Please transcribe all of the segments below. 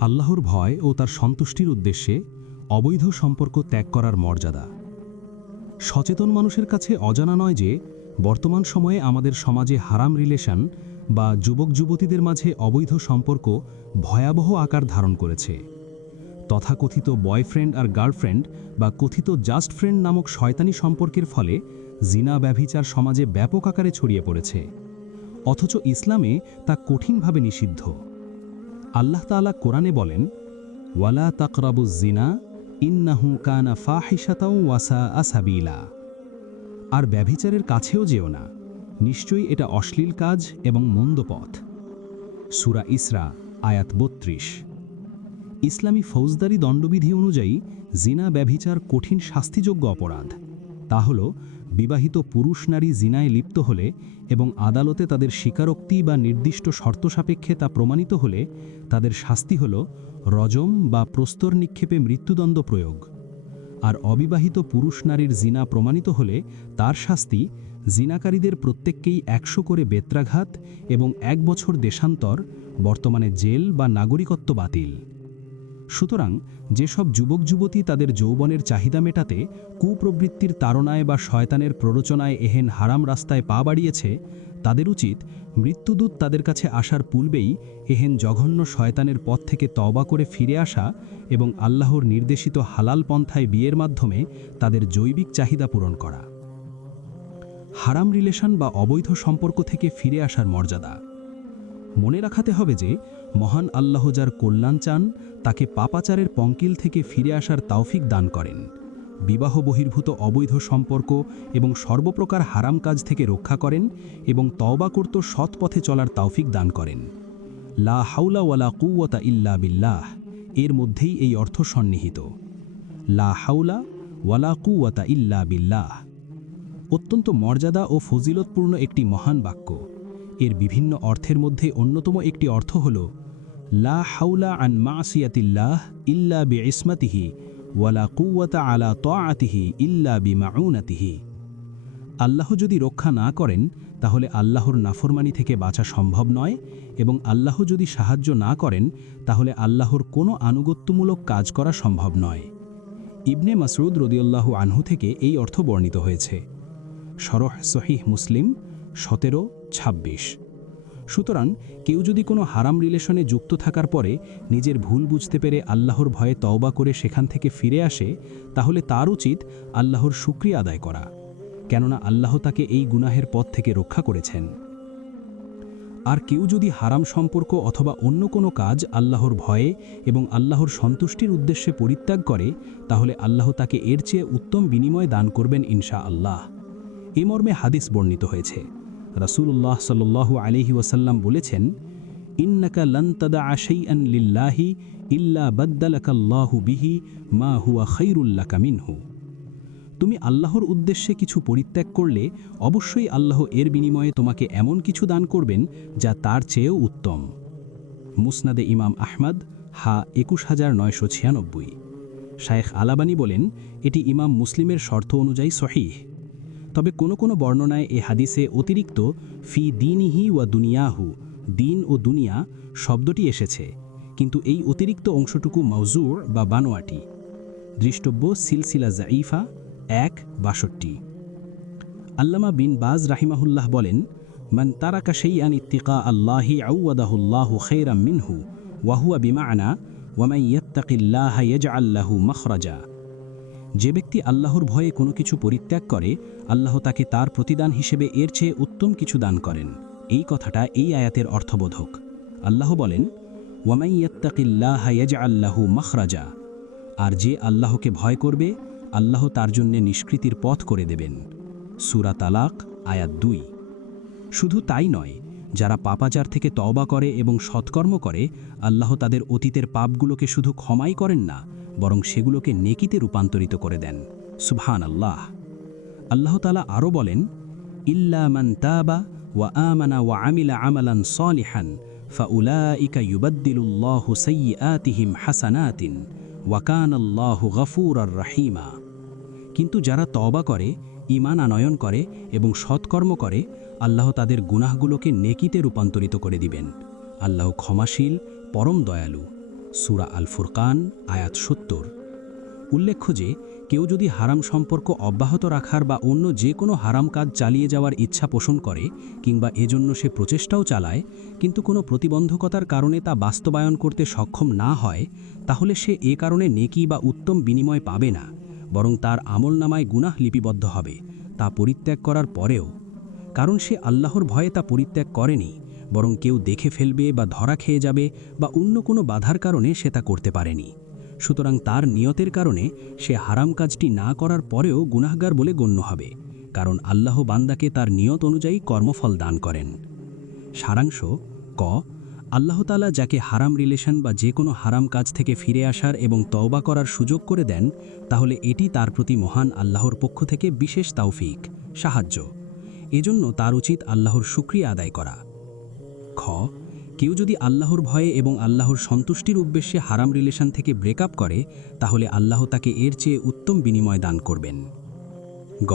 আল্লাহর ভয় ও তার সন্তুষ্টির উদ্দেশ্যে অবৈধ সম্পর্ক ত্যাগ করার মর্যাদা। সচেতন মানুষের কাছে অজানা নয় যে, বর্তমান সময়ে আমাদের সমাজে হারাম রিলেশন বা যুবক যুবতীদের মাঝে অবৈধ সম্পর্ক ভয়াবহ আকার ধারণ করেছে। তথাকথিত বয়ফ্রেন্ড আর গার্লফ্রেন্ড বা কথিত জাস্ট ফ্রেন্ড নামক শয়তানি সম্পর্কের ফলে জিনা ব্যভিচার সমাজে ব্যাপক আকারে ছড়িয়ে পড়েছে। অথচ ইসলামে তা কঠিনভাবে নিষিদ্ধ। আল্লাহ তাআলা কোরআনে বলেন, ওয়ালা তাকরাবুজ জিনা ইন্নাহু কানা ফাহিশাতাও ওয়াসা আসাবিলা। আর ব্যভিচারের কাছেও যেও না। নিশ্চয়ই এটা অশ্লীল কাজ এবং মন্দ পথ। সুরা ইসরা, আয়াত বত্রিশ। ইসলামী ফৌজদারি দণ্ডবিধি অনুযায়ী জিনা ব্যভিচার কঠিন শাস্তিযোগ্য অপরাধ তা হল, বিবাহিত পুরুষ নারী জিনায় লিপ্ত হলে এবং আদালতে তাদের স্বীকারোক্তি বা নির্দিষ্ট শর্ত সাপেক্ষে তা প্রমাণিত হলে তাদের শাস্তি হল রজম বা প্রস্তর নিক্ষেপে মৃত্যুদণ্ড প্রয়োগ। আর অবিবাহিত পুরুষ নারীর জিনা প্রমাণিত হলে তার শাস্তি জিনাকারীদের প্রত্যেককেই একশো করে বেত্রাঘাত এবং এক বছর দেশান্তর, বর্তমানে জেল বা নাগরিকত্ব বাতিল। সুতরাং যেসব যুবক যুবতী তাদের যৌবনের চাহিদা মেটাতে কুপ্রবৃত্তির তাড়নায় বা শয়তানের প্ররোচনায় এহেন হারাম রাস্তায় পা বাড়িয়েছে, তাদের উচিত মৃত্যুদূত তাদের কাছে আসার পূর্বেই এহেন জঘন্য শয়তানের পথ থেকে তওবা করে ফিরে আসা এবং আল্লাহর নির্দেশিত হালাল পন্থায় বিয়ের মাধ্যমে তাদের জৈবিক চাহিদা পূরণ করা। হারাম রিলেশন বা অবৈধ সম্পর্ক থেকে ফিরে আসার মর্যাদা। মনে রাখাতে হবে যে, মহান আল্লাহ যার কল্যাণ চান, তাকে পাপাচারের পঙ্কিল থেকে ফিরে আসার তাওফিক দান করেন। বিবাহ বহির্ভূত অবৈধ সম্পর্ক এবং সর্বপ্রকার হারাম কাজ থেকে রক্ষা করেন এবং তওবা করত সৎ পথে চলার তাওফিক দান করেন। লা হাউলা ওয়ালা কুওয়াতা ইল্লা বিল্লাহ, এর মধ্যেই এই অর্থ সন্নিহিত। লা হাউলা ওয়ালা কুওয়াতা ইল্লা বিল্লাহ। অত্যন্ত মর্যাদা ও ফজিলতপূর্ণ একটি মহান বাক্য। এর বিভিন্ন অর্থের মধ্যে অন্যতম একটি অর্থ হল, লা হাউলা আন মাসিয়াতিল্লাহ ইল্লা বি ইসমাতিহি ওয়ালা কুয়াতা আলা তাআতিহি ইল্লা বি মাউনাতিহি আল্লাহ যদি রক্ষা না করেন, তাহলে আল্লাহর নাফরমানি থেকে বাঁচা সম্ভব নয় এবং আল্লাহ যদি সাহায্য না করেন, তাহলে আল্লাহর কোনো আনুগত্যমূলক কাজ করা সম্ভব নয়। ইবনে মাসরুদ রদিউল্লাহু আনহু থেকে এই অর্থ বর্ণিত হয়েছে। সরহ সহিহ মুসলিম সতেরো ২৬ সুতরাং কেউ যদি কোনো হারাম রিলেশনে যুক্ত থাকার পরে নিজের ভুল বুঝতে পেরে আল্লাহর ভয়ে তওবা করে সেখান থেকে ফিরে আসে, তাহলে তার উচিত আল্লাহর শুক্রিয়া আদায় করা, কেননা আল্লাহ তাকে এই গুনাহের পথ থেকে রক্ষা করেছেন। আর কেউ যদি হারাম সম্পর্ক অথবা অন্য কোনো কাজ আল্লাহর ভয়ে এবং আল্লাহর সন্তুষ্টির উদ্দেশ্যে পরিত্যাগ করে, তাহলে আল্লাহ তাকে এর চেয়ে উত্তম বিনিময় দান করবেন ইনশা আল্লাহ এ মর্মে হাদিস বর্ণিত হয়েছে। রাসূলুল্লাহ সাল্লাল্লাহু আলাইহি ওয়াসাল্লাম বলেছেন, ইন্নাকা লন্তাদা আশাইআন লিল্লাহি ইল্লা বাদ্দালাকাল্লাহু বিহি মা হুয়া খৈরুল্লাকা মিনহু। তুমি আল্লাহর উদ্দেশ্যে কিছু পরিত্যাগ করলে অবশ্যই আল্লাহ এর বিনিময়ে তোমাকে এমন কিছু দান করবেন যা তার চেয়েও উত্তম। মুসনাদে ইমাম আহমদ, হা একুশ হাজার নয়শো ছিয়ানব্বই। শায়েখ আলাবানি বলেন, এটি ইমাম মুসলিমের শর্ত অনুযায়ী সহিহ। তবে কোনো কোনো বর্ণনায় এ হাদিসে অতিরিক্ত, ফি দিনইহি ওয়া দুনিয়াহু, দিন ও দুনিয়া শব্দটি এসেছে। কিন্তু এই অতিরিক্ত অংশটুকু মৌজুর বা বানোয়াটি। দৃষ্টব্য সিলসিলা জাইফা এক বাষট্টি। আল্লামা বিন বাজ রাহিমাহুল্লাহ বলেন, মান তারাকা সেই আন ইত্তিকা আল্লাহি আউওয়াদাহুল্লাহু খৈরাম মিনহু ওয়াহুয়া বিমা আনা ওয়ামাই ইয়াত্তাকিল্লাহ ইয়াজআল্লাহু মখরাজা। যে ব্যক্তি আল্লাহর ভয়ে কোনো কিছু পরিত্যাগ করে, আল্লাহ তাকে তার প্রতিদান হিসেবে এর চেয়ে উত্তম কিছু দান করেন। এই কথাটা এই আয়াতের অর্থবোধক। আল্লাহ বলেন আল্লাহু মখরাজা। আর যে আল্লাহকে ভয় করবে, আল্লাহ তার জন্যে নিষ্কৃতির পথ করে দেবেন। সুরা তালাক, আয়াত দুই। শুধু তাই নয়, যারা পাপাচার থেকে তওবা করে এবং সৎকর্ম করে, আল্লাহ তাদের অতীতের পাপগুলোকে শুধু ক্ষমাই করেন না বরং সেগুলোকে নেকিতে রূপান্তরিত করে দেন। সুবহান আল্লাহ আল্লাহ তালা আরও বলেন, ইল্লা মান তাবা ওয়া আমানা ওয়া আমিলা আমালান সলিহান, ফাউলাইকা ইউবাদ্দিলুল্লাহু সাইয়্যাতিহিম হাসানাতিন ওয়াকান আল্লাহু গফুর আর রাহিমা। কিন্তু যারা তওবা করে, ঈমান আনয়ন করে এবং সৎকর্ম করে, আল্লাহ তাদের গুনাহগুলোকে নেকিতে রূপান্তরিত করে দিবেন। আল্লাহ ক্ষমাশীল, পরম দয়ালু। সুরা আল ফুরকান আয়াত সত্তর। উল্লেখ্য যে, কেউ যদি হারাম সম্পর্ক অব্যাহত রাখার বা অন্য যে কোনো হারাম কাজ চালিয়ে যাওয়ার ইচ্ছা পোষণ করে, কিংবা এজন্য সে প্রচেষ্টাও চালায়, কিন্তু কোনো প্রতিবন্ধকতার কারণে তা বাস্তবায়ন করতে সক্ষম না হয়, তাহলে সে এ কারণে নেকি বা উত্তম বিনিময় পাবে না, বরং তার আমলনামায় গুনাহ লিপিবদ্ধ হবে, তা পরিত্যাগ করার পরেও। কারণ সে আল্লাহর ভয়ে তা পরিত্যাগ করেনি বরং কেউ দেখে ফেলবে বা ধরা খেয়ে যাবে বা অন্য কোনো বাধার কারণে সে তা করতে পারেনি। সুতরাং তার নিয়তের কারণে সে হারাম কাজটি না করার পরেও গুনাহগার বলে গণ্য হবে, কারণ আল্লাহ বান্দাকে তার নিয়ত অনুযায়ী কর্মফল দান করেন। সারাংশ, ক আল্লাহতালা যাকে হারাম রিলেশন বা যে কোনো হারাম কাজ থেকে ফিরে আসার এবং তওবা করার সুযোগ করে দেন, তাহলে এটি তার প্রতি মহান আল্লাহর পক্ষ থেকে বিশেষ তাওফিক সাহায্য। এজন্য তার উচিত আল্লাহর শুক্রিয়া আদায় করা। খ, কেউ যদি আল্লাহর ভয়ে এবং আল্লাহর সন্তুষ্টির উদ্দেশ্যে হারাম রিলেশন থেকে ব্রেকআপ করে, তাহলে আল্লাহ তাকে এর চেয়ে উত্তম বিনিময় দান করবেন। গ,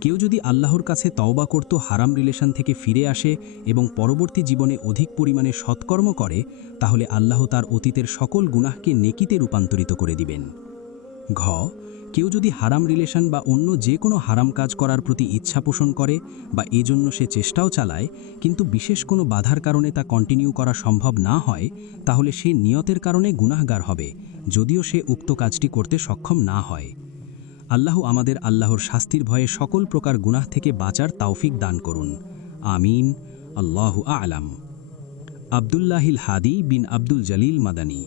কেউ যদি আল্লাহর কাছে তওবা করত, হারাম রিলেশন থেকে ফিরে আসে এবং পরবর্তী জীবনে অধিক পরিমাণে সৎকর্ম করে, তাহলে আল্লাহ তার অতীতের সকল গুনাহকে নেকিতে রূপান্তরিত করে দিবেন। ঘ, কেউ যদি হারাম রিলেশন বা অন্য যে কোনো হারাম কাজ করার প্রতি ইচ্ছা পোষণ করে বা এজন্য সে চেষ্টাও চালায়, কিন্তু বিশেষ কোনো বাধার কারণে তা কন্টিনিউ করা সম্ভব না হয়, তাহলে সে নিয়তের কারণে গুনাহগার হবে, যদিও সে উক্ত কাজটি করতে সক্ষম না হয়। আল্লাহ আমাদের আল্লাহর শাস্তির ভয়ে সকল প্রকার গুনাহ থেকে বাঁচার তাওফিক দান করুন। আমিন। আল্লাহু আলাম। আবদুল্লাহিল হাদি বিন আব্দুল জলিল মাদানী।